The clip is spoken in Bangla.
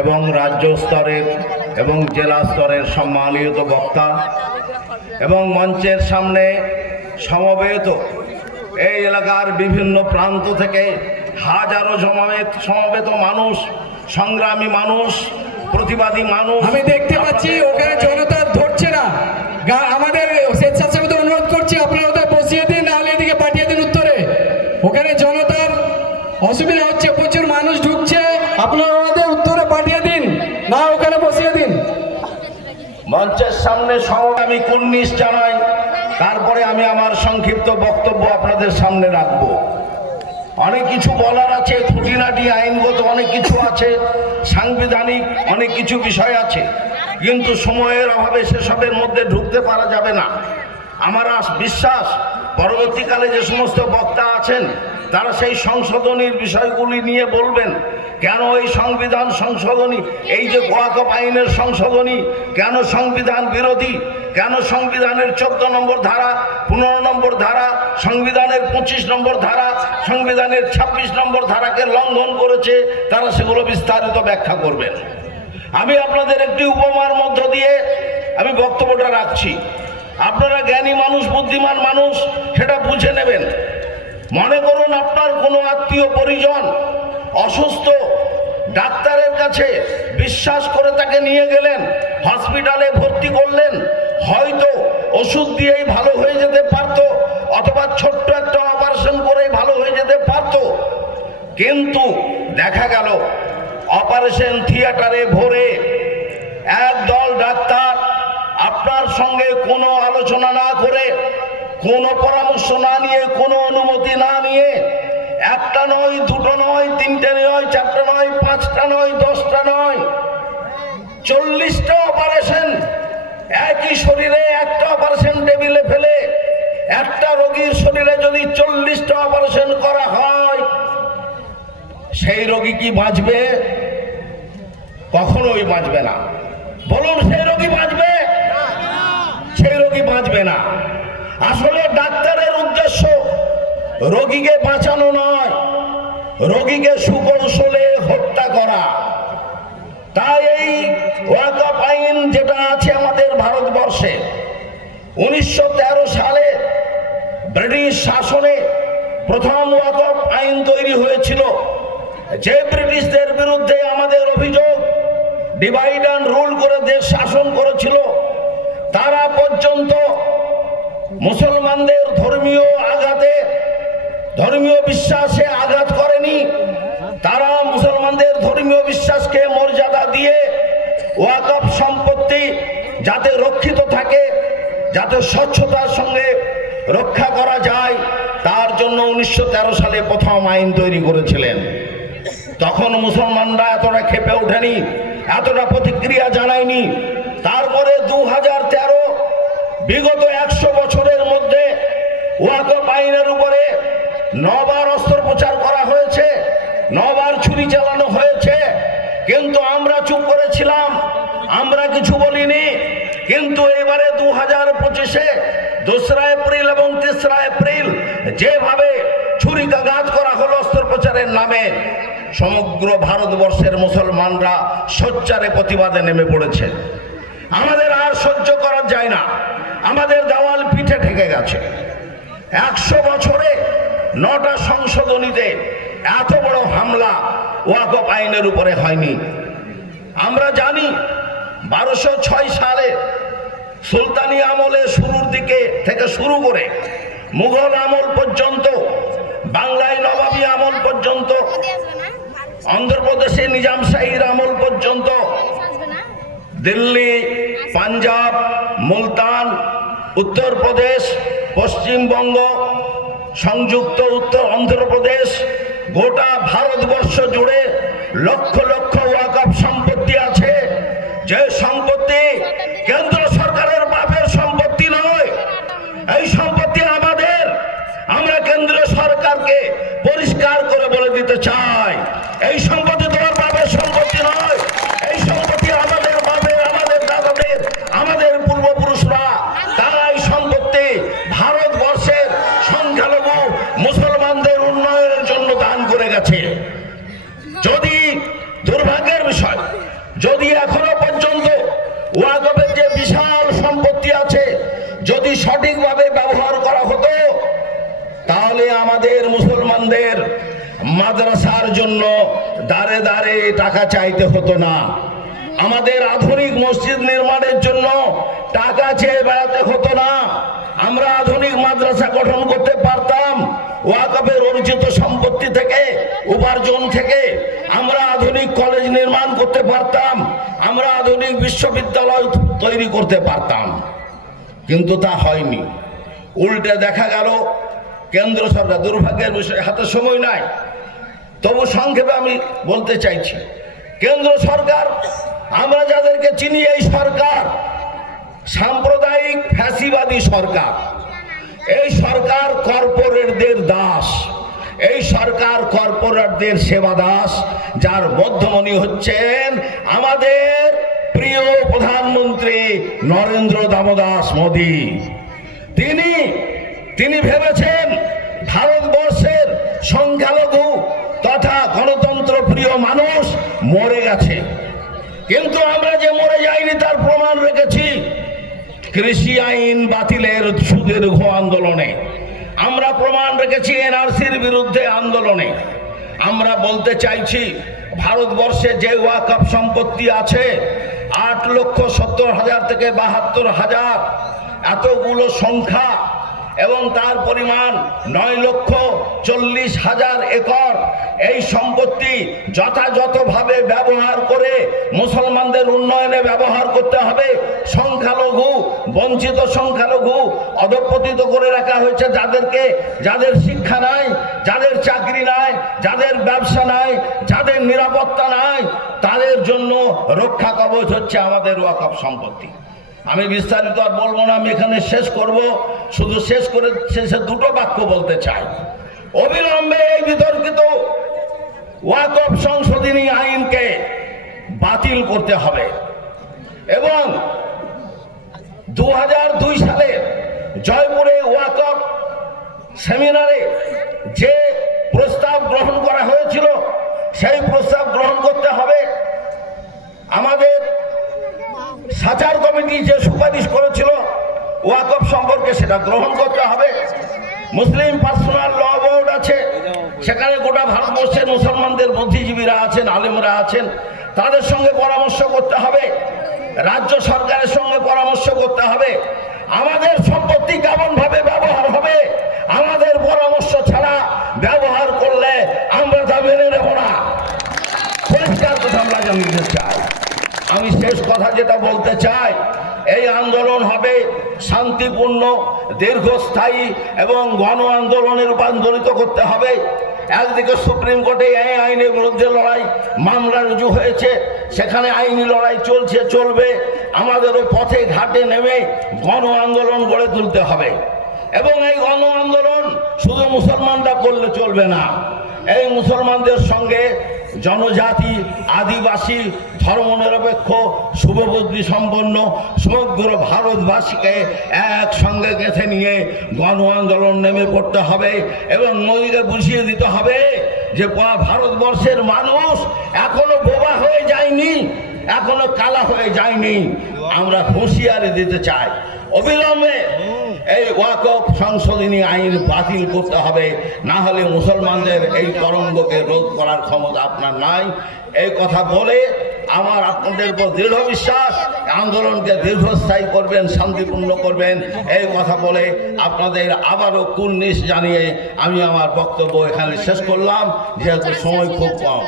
এবং রাজ্য স্তরের এবং জেলা স্তরের সম্মানিত বক্তা এবং মঞ্চের সামনে সমবেত এই এলাকার বিভিন্ন প্রান্ত থেকে হাজারো সমবেত মানুষ, সংগ্রামী মানুষ, প্রতিবাদী মানুষ আমি দেখতে পাচ্ছি ওখানে জনতা ধরছে না। আমাদের স্বেচ্ছাসেবীদের অনুরোধ করছি আপনারা ওদের বসিয়ে দিন, নাহলে এদিকে পাঠিয়ে দিন উত্তরে। ওখানে জনতার অসুবিধা হচ্ছে, প্রচুর মানুষ ঢুকছে, আপনারা ওদের উত্তরে পাঠিয়ে দিন, না ওখানে বসিয়ে দিন। মঞ্চের সামনে আমি কুর্নিশ জানাই, তারপরে আমি আমার সংক্ষিপ্ত বক্তব্য আপনাদের সামনে রাখবো। অনেক কিছু বলার আছে, খুঁটিনাটি আইনগত অনেক কিছু আছে, সাংবিধানিক অনেক কিছু বিষয় আছে, কিন্তু সময়ের অভাবে সেসবের মধ্যে ঢুকতে পারা যাবে না। আমার বিশ্বাস পরবর্তীকালে যে সমস্ত বক্তা আছেন তারা সেই সংশোধনীর বিষয়গুলি নিয়ে বলবেন। কেন এই সংবিধান সংশোধনী, এই যে ওয়াকফ আইনের সংশোধনী কেন সংবিধান বিরোধী, কেন সংবিধানের 14 নম্বর ধারা, 15 নম্বর ধারা, সংবিধানের 25 নম্বর ধারা, সংবিধানের 26 নম্বর ধারাকে লঙ্ঘন করেছে, তারা সেগুলো বিস্তারিত ব্যাখ্যা করবেন। আমি আপনাদের একটি উপমার মধ্য দিয়ে আমি বক্তব্যটা রাখছি। আপনারা জ্ঞানী মানুষ, বুদ্ধিমান মানুষ, সেটা বুঝে নেবেন। মনে করুন আপনার কোনো আত্মীয় পরিজন অসুস্থ, ডাক্তারের কাছে বিশ্বাস করে তাকে নিয়ে গেলেন, হসপিটালে ভর্তি করলেন, হয়তো ওষুধ দিয়েই ভালো হয়ে যেতে পারত, অথবা ছোট্ট একটা অপারেশন করেই ভালো হয়ে যেতে পারত, কিন্তু দেখা গেল অপারেশন থিয়েটারে ভরে একদল ডাক্তার আপনার সঙ্গে কোনো আলোচনা না করে, কোনো পরামর্শ না নিয়ে, কোনো অনুমতি না নিয়ে, একটা নয়, দুটো নয়, তিনটে নয়, চারটা নয়, পাঁচটা নয়, 10টা নয়, 40টা অপারেশন একই শরীরে, একটা অপারেশন টেবিলে ফেলে একটা রোগীর শরীরে যদি 40টা অপারেশন করা হয়, সেই রোগী কি বাঁচবে? কখনোই বাঁচবে না। বলুন, সেই রোগী বাঁচবে? সেই রোগী বাঁচবে না। আসলে ডাক্তারের উদ্দেশ্য রোগীকে বাঁচানো নয়, রোগীকে সুকৌশলে হত্যা করা। তাই এই ওয়াকফ আইন যেটা আছে আমাদের ভারতবর্ষে 1913 সালে ব্রিটিশ শাসনে প্রথম ওয়াকফ আইন তৈরি হয়েছিল। যে ব্রিটিশদের বিরুদ্ধে আমাদের অভিযোগ ডিভাইড অ্যান্ড রুল করে দেশ শাসন করেছিল, তারা পর্যন্ত মুসলমানদের ধর্মীয় আঘাতে, ধর্মীয় বিশ্বাসে আঘাত করেনি। তারা মুসলমানদের ধর্মীয় বিশ্বাসকে মর্যাদা দিয়ে ওয়াকফ সম্পত্তি যাতে রক্ষিত থাকে, যাতে স্বচ্ছতার সঙ্গে রক্ষা করা যায়, তার জন্য 1913 সালে প্রথম আইন তৈরি করেছিলেন। তখন মুসলমানরা এতটা ক্ষেপে ওঠেনি, এতটা প্রতিক্রিয়া জানায়নি। তারপরে 2013, বিগত 100 বছরের মধ্যে ওয়াকফ আইনের উপরে 9 বার অস্ত্রোপচার করা হয়েছে, 9 বার ছুরি চালানো হয়েছে, কিন্তু আমরা চুপ করেছিলাম, আমরা কিছু বলিনি। কিন্তু এবারে 2025-এ 2রা এপ্রিল এবং 3রা এপ্রিল যেভাবে ছুরিকাঘাত করা হলো অস্ত্রোপচারের নামে, সমগ্র ভারতবর্ষের মুসলমানরা সোচ্চারে প্রতিবাদে নেমে পড়েছে। আমাদের আর সহ্য করা যায় না, আমাদের দেওয়াল পিঠে ঠেকে গেছে। 100 বছরে 9টা সংশোধনীতে এত বড় হামলা ওয়াকফ আইনের উপরে হয়নি। আমরা জানি 1206 সালে সুলতানি আমলে শুরুর দিকে থেকে শুরু করে মুঘল আমল পর্যন্ত, বাংলায় নবাবী আমল পর্যন্ত, অন্ধ্রপ্রদেশে নিজাম শাহীর আমল পর্যন্ত, দিল্লি, পাঞ্জাব, মুলতান, উত্তরপ্রদেশ, পশ্চিমবঙ্গ, সংযুক্ত উত্তর অন্ধ্রপ্রদেশ, গোটা ভারতবর্ষ জুড়ে লক্ষ লক্ষ ওয়াকফ সম্পত্তি আছে। যে সম্পত্তি কেন্দ্র সরকারের বাপের সম্পত্তি নয়, এই সম্পত্তি আমাদের। আমরা কেন্দ্রীয় সরকারকে পরিষ্কার করে বলে দিতে চাই, এই সম্পত্তি তোমার বাপের সম্পত্তি নয়, এই সম্পত্তি আমাদের বাপের, আমাদের দাদাদের, আমাদের পূর্বপুরুষরা, তারা এই সম্পত্তি ভারতবর্ষের সংখ্যালঘু মুসলমানদের উন্নয়নের জন্য দান করে গেছে। যদি দুর্ভাগ্যের বিষয়, যদি এখনো পর্যন্ত ওয়াকফের যে বিশাল সম্পত্তি আছে যদি সঠিকভাবে ব্যবহার করা হতো, তাহলে আমাদের মুসলমানদের মাদ্রাসার জন্য দাঁড়ে দাঁড়ে টাকা চাইতে হতো না, আমাদের আধুনিক মসজিদ নির্মাণের জন্য টাকা চেয়ে বেড়াতে হতো না, আমরা আধুনিক মাদ্রাসা গঠন করতে পারতাম, ওয়াকফের অর্জিত সম্পত্তি থেকে, উপার্জন থেকে আমরা আধুনিক কলেজ নির্মাণ করতে পারতাম, আমরা আধুনিক বিশ্ববিদ্যালয় তৈরি করতে পারতাম। কিন্তু তা হয়নি। উল্টে দেখা গেল কেন্দ্র সরকার, দুর্ভাগ্যের বিষয়, হাতে সময় নাই, তবু সংক্ষেপে আমি বলতে চাইছি, কেন্দ্র সরকার, আমরা যাদেরকে চিনি, এই সরকার সাম্প্রদায়িক ফ্যাসিবাদী সরকার, এই সরকার কর্পোরেটদের দাস, এই সরকার কর্পোরেটদের সেবা দাস, যার মধ্যমণি হচ্ছেন আমাদের প্রিয় প্রধানমন্ত্রী নরেন্দ্র দামোদাস মোদী। তিনি ভেবেছেন ভারতবর্ষের সংখ্যালঘু তথা গণতন্ত্র প্রিয় মানুষ মরে গেছে, কিন্তু আমরা যে মরে যাইনি তার প্রমাণ রেখেছি কৃষি আইন বাতিলের সুদীর্ঘ আন্দোলনে, আমরা প্রমাণ রেখেছি এনআরসির বিরুদ্ধে আন্দোলনে। আমরা বলতে চাইছি, ভারতবর্ষে যে ওয়াকফ সম্পত্তি আছে 8,70,000 থেকে 72,000, এতগুলো সংখ্যা, এবং তার পরিমাণ 9,40,000 একর, এই সম্পত্তি যথাযথভাবে ব্যবহার করে মুসলমানদের উন্নয়নে ব্যবহার করতে হবে। সংখ্যালঘু, বঞ্চিত সংখ্যালঘু, অধঃপতিত করে রাখা হয়েছে যাদের শিক্ষা নাই, যাদের চাকরি নাই, যাদের ব্যবসা নাই, যাদের নিরাপত্তা নাই, তাদের জন্য রক্ষা কবচ হচ্ছে আমাদের ওয়াকফ সম্পত্তি। আমি বিস্তারিত আর বলবো না, আমি এখানে শেষ করব, শুধু শেষে দুটো বাক্য বলতে চাই। অবিলম্বে এই বিতর্কিত ওয়াকফ সংশোধনী আইনকে বাতিল করতে হবে, এবং 2002 সালে জয়পুরে ওয়াকফ সেমিনারে যে প্রস্তাব গ্রহণ করা হয়েছিল সেই প্রস্তাব গ্রহণ করতে হবে। আমাদের সাচার কমিটি যে সুপারিশ করেছিল ওয়াকফ সম্পর্কে সেটা গ্রহণ করতে হবে। মুসলিম পার্সোনাল ল বোর্ড আছে, সেখানে গোটা ভারতবর্ষের মুসলমানদের বুদ্ধিজীবীরা আছেন, আলেমরা আছেন, তাদের সঙ্গে পরামর্শ করতে হবে, রাজ্য সরকারের সঙ্গে পরামর্শ করতে হবে। আমাদের সম্পত্তি কেমন ভাবে ব্যবহার হবে, আমাদের পরামর্শ ছাড়া ব্যবহার করলে আমরা তা মেনে নেব না। পরিষ্কার কথা আমরা জানতে চাই। আমি শেষ কথা যেটা বলতে চাই, এই আন্দোলন হবে শান্তিপূর্ণ, দীর্ঘস্থায়ী এবং গণ আন্দোলনে রূপান্তরিত করতে হবে। একদিকে সুপ্রিম কোর্টে এই আইনের বিরুদ্ধে লড়াই, মামলা রুজু হয়েছে, সেখানে আইনি লড়াই চলবে। আমাদেরও পথে ঘাটে নেমে গণ আন্দোলন গড়ে তুলতে হবে, এবং এই গণ আন্দোলন শুধু মুসলমানরা করলে চলবে না, এই মুসলমানদের সঙ্গে জনজাতি, আদিবাসী, ধর্মনিরপেক্ষ, শুভবুদ্ধি সম্পন্ন সমগ্র ভারতবাসীকে একসঙ্গে গেঁথে নিয়ে গণ আন্দোলন নেমে পড়তে হবে, এবং মোদীকে বুঝিয়ে দিতে হবে যে ভারতবর্ষের মানুষ এখনো বোবা হয়ে যায়নি, এখনো কালা হয়ে যায়নি। আমরা হুঁশিয়ারি দিতে চাই, অবিলম্বে এই ওয়াকফ সংশোধনী আইন বাতিল করতে হবে, না হলে মুসলমানদের এই তরঙ্গকে রোধ করার ক্ষমতা আপনার নাই। এই কথা বলে আমার আপনাদের উপর দৃঢ় বিশ্বাস, আন্দোলনকে দীর্ঘস্থায়ী করবেন, শান্তিপূর্ণ করবেন, এই কথা বলে আপনাদের আবারও কুর্নিশ জানিয়ে আমি আমার বক্তব্য এখানে শেষ করলাম, যেহেতু সময় খুব কম।